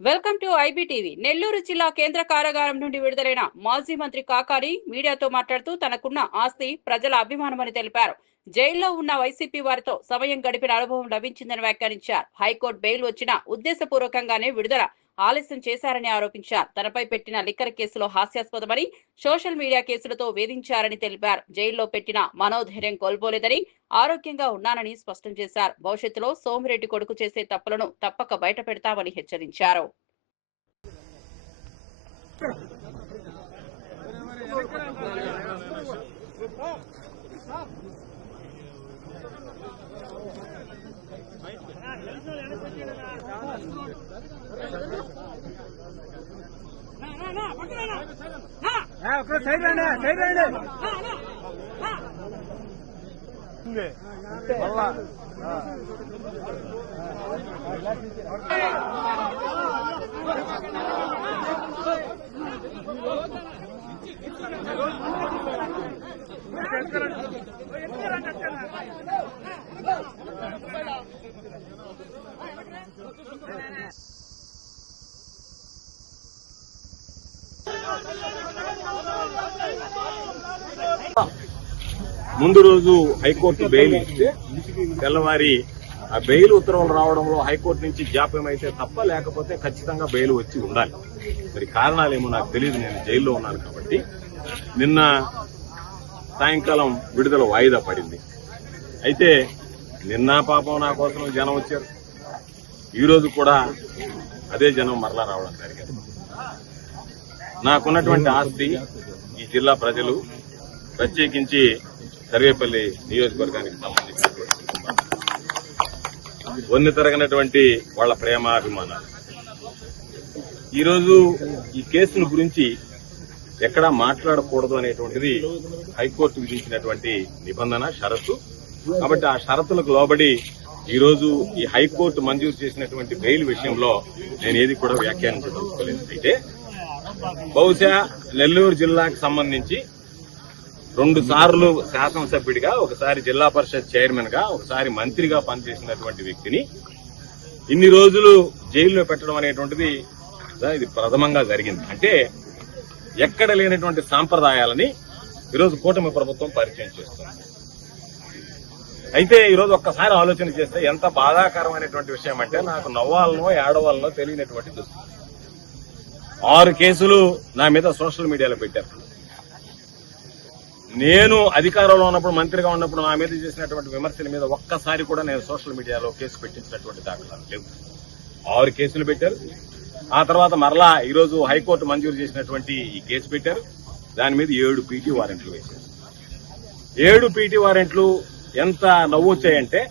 Welcome to IBTV. Nellore జిల్లా కేంద్ర కారాగారం నుండి విడుదలైన మాజీ మంత్రి కాకాని మీడియాతో మాట్లాడుతూ తనకున్న ఆస్తి ప్రజల అభిమానమని తెలిపారు. జైల్లో ఉన్న వైసీపీ వారితో సమయం గడిపిన అనుభవం లభించిందని వ్యాఖ్యానించారు. హైకోర్టు బెయిల్ వచ్చినా ఉద్దేశపూర్వకంగానే విడుదల ఆలస్యం చేశారని ఆరోపించారు. తనపై పెట్టిన లిక్కర్ కేసులో హాస్యాస్పదమని, సోషల్ మీడియా కేసులతో వేధించారని తెలిపారు. జైల్లో పెట్టిన మనోధైర్యం కోల్పోలేదని, ఆరోగ్యంగా ఉన్నానని స్పష్టం చేశారు. భవిష్యత్తులో సోమిరెడ్డి కొడుకు చేసే తప్పులను తప్పక బయట పెడతామని హెచ్చరించారు. ముందు రోజు హైకోర్టు బెయిల్ ఇస్తే తెల్లవారి ఆ బెయిల్ ఉత్తర్వులు రావడంలో హైకోర్టు నుంచి జాప్యం అయితే తప్ప, లేకపోతే ఖచ్చితంగా బెయిల్ వచ్చి ఉండాలి. మరి కారణాలేమో నాకు తెలియదు, నేను జైల్లో ఉన్నాను కాబట్టి. నిన్న సాయంకాలం విడుదల వాయిదా పడింది. అయితే నిన్న పాపం నా కోసం జనం వచ్చారు, ఈ రోజు కూడా అదే జనం మరలా రావడం జరిగింది. నాకున్నటువంటి ఆస్తి ఈ జిల్లా ప్రజలు, ప్రత్యేకించి సర్వేపల్లి నియోజకవర్గానికి సంబంధించినటువంటి వన్య తరగనటువంటి వాళ్ల ప్రేమాభిమానాలు. ఈరోజు ఈ కేసును గురించి ఎక్కడా మాట్లాడకూడదు అనేటువంటిది హైకోర్టు విధించినటువంటి నిబంధన, షరతు. కాబట్టి ఆ షరతులకు లోబడి ఈరోజు ఈ హైకోర్టు మంజూరు చేసినటువంటి బెయిల్ విషయంలో నేను ఏది కూడా వ్యాఖ్యానించదలుచుకోలేదు. అయితే బహుశా నెల్లూరు జిల్లాకు సంబంధించి 2 సార్లు శాసనసభ్యుడిగా, ఒకసారి జిల్లా పరిషత్ చైర్మన్ గా, ఒకసారి మంత్రిగా పనిచేసినటువంటి వ్యక్తిని ఇన్ని రోజులు జైల్లో పెట్టడం అనేటువంటిది ఇది ప్రథమంగా జరిగింది. అంటే ఎక్కడ లేనటువంటి సాంప్రదాయాలని ఈరోజు కూటమి ప్రభుత్వం పరిచయం చేస్తుంది. అయితే ఈరోజు ఒక్కసారి ఆలోచన చేస్తే ఎంత బాధాకరమైనటువంటి విషయం అంటే, నాకు నవ్వాలనో ఏడవాలనో తెలియనటువంటి దుస్థితి. 6 కేసులు నా మీద సోషల్ మీడియాలో పెట్టారు. నేను అధికారంలో ఉన్నప్పుడు, మంత్రిగా ఉన్నప్పుడు నా మీద చేసినటువంటి విమర్శల మీద ఒక్కసారి కూడా నేను సోషల్ మీడియాలో కేసు పెట్టించినటువంటి దాఖలాలు లేవు. 6 కేసులు పెట్టారు. ఆ తర్వాత మరలా ఈరోజు హైకోర్టు మంజూరు చేసినటువంటి ఈ కేసు పెట్టారు. దాని మీద 7 పీటీ వారెంట్లు వేశారు. 7 పీటీ వారెంట్లు ఎంత నవ్వొచ్చాయంటే,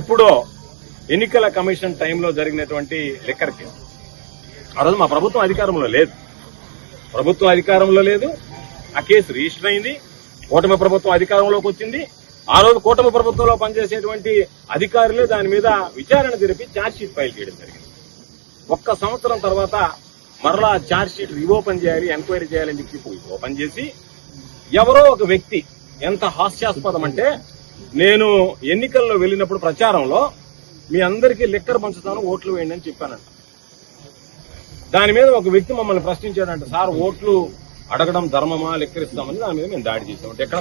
ఎప్పుడో ఎన్నికల కమిషన్ టైంలో జరిగినటువంటి లిక్కర్ కేసు. ఆ రోజు మా ప్రభుత్వం అధికారంలో లేదు. ఆ కేసు రిజిస్టర్ అయింది. కూటమి ప్రభుత్వం అధికారంలోకి వచ్చింది. ఆ రోజు కూటమి ప్రభుత్వంలో పనిచేసేటువంటి అధికారులే దాని మీద విచారణ జరిపి ఛార్జ్షీట్ ఫైల్ చేయడం జరిగింది. 1 సంవత్సరం తర్వాత మరలా ఛార్జ్షీట్ రీఓపెన్ చేయాలి, ఎంక్వైరీ చేయాలని చెప్పి ఓపెన్ చేసి, ఎవరో ఒక వ్యక్తి, ఎంత హాస్యాస్పదం అంటే, నేను ఎన్నికల్లో వెళ్లినప్పుడు ప్రచారంలో మీ అందరికీ లిక్కర్ పంచుతాను, ఓట్లు వేయండి అని చెప్పానంట. దాని మీద ఒక వ్యక్తి మమ్మల్ని ప్రశ్నించాడంట, సార్ ఓట్లు అడగడం ధర్మమా, లెక్కరిస్తామని. దాని మీద మేము దాడి చేసాం. అంటే ఎక్కడ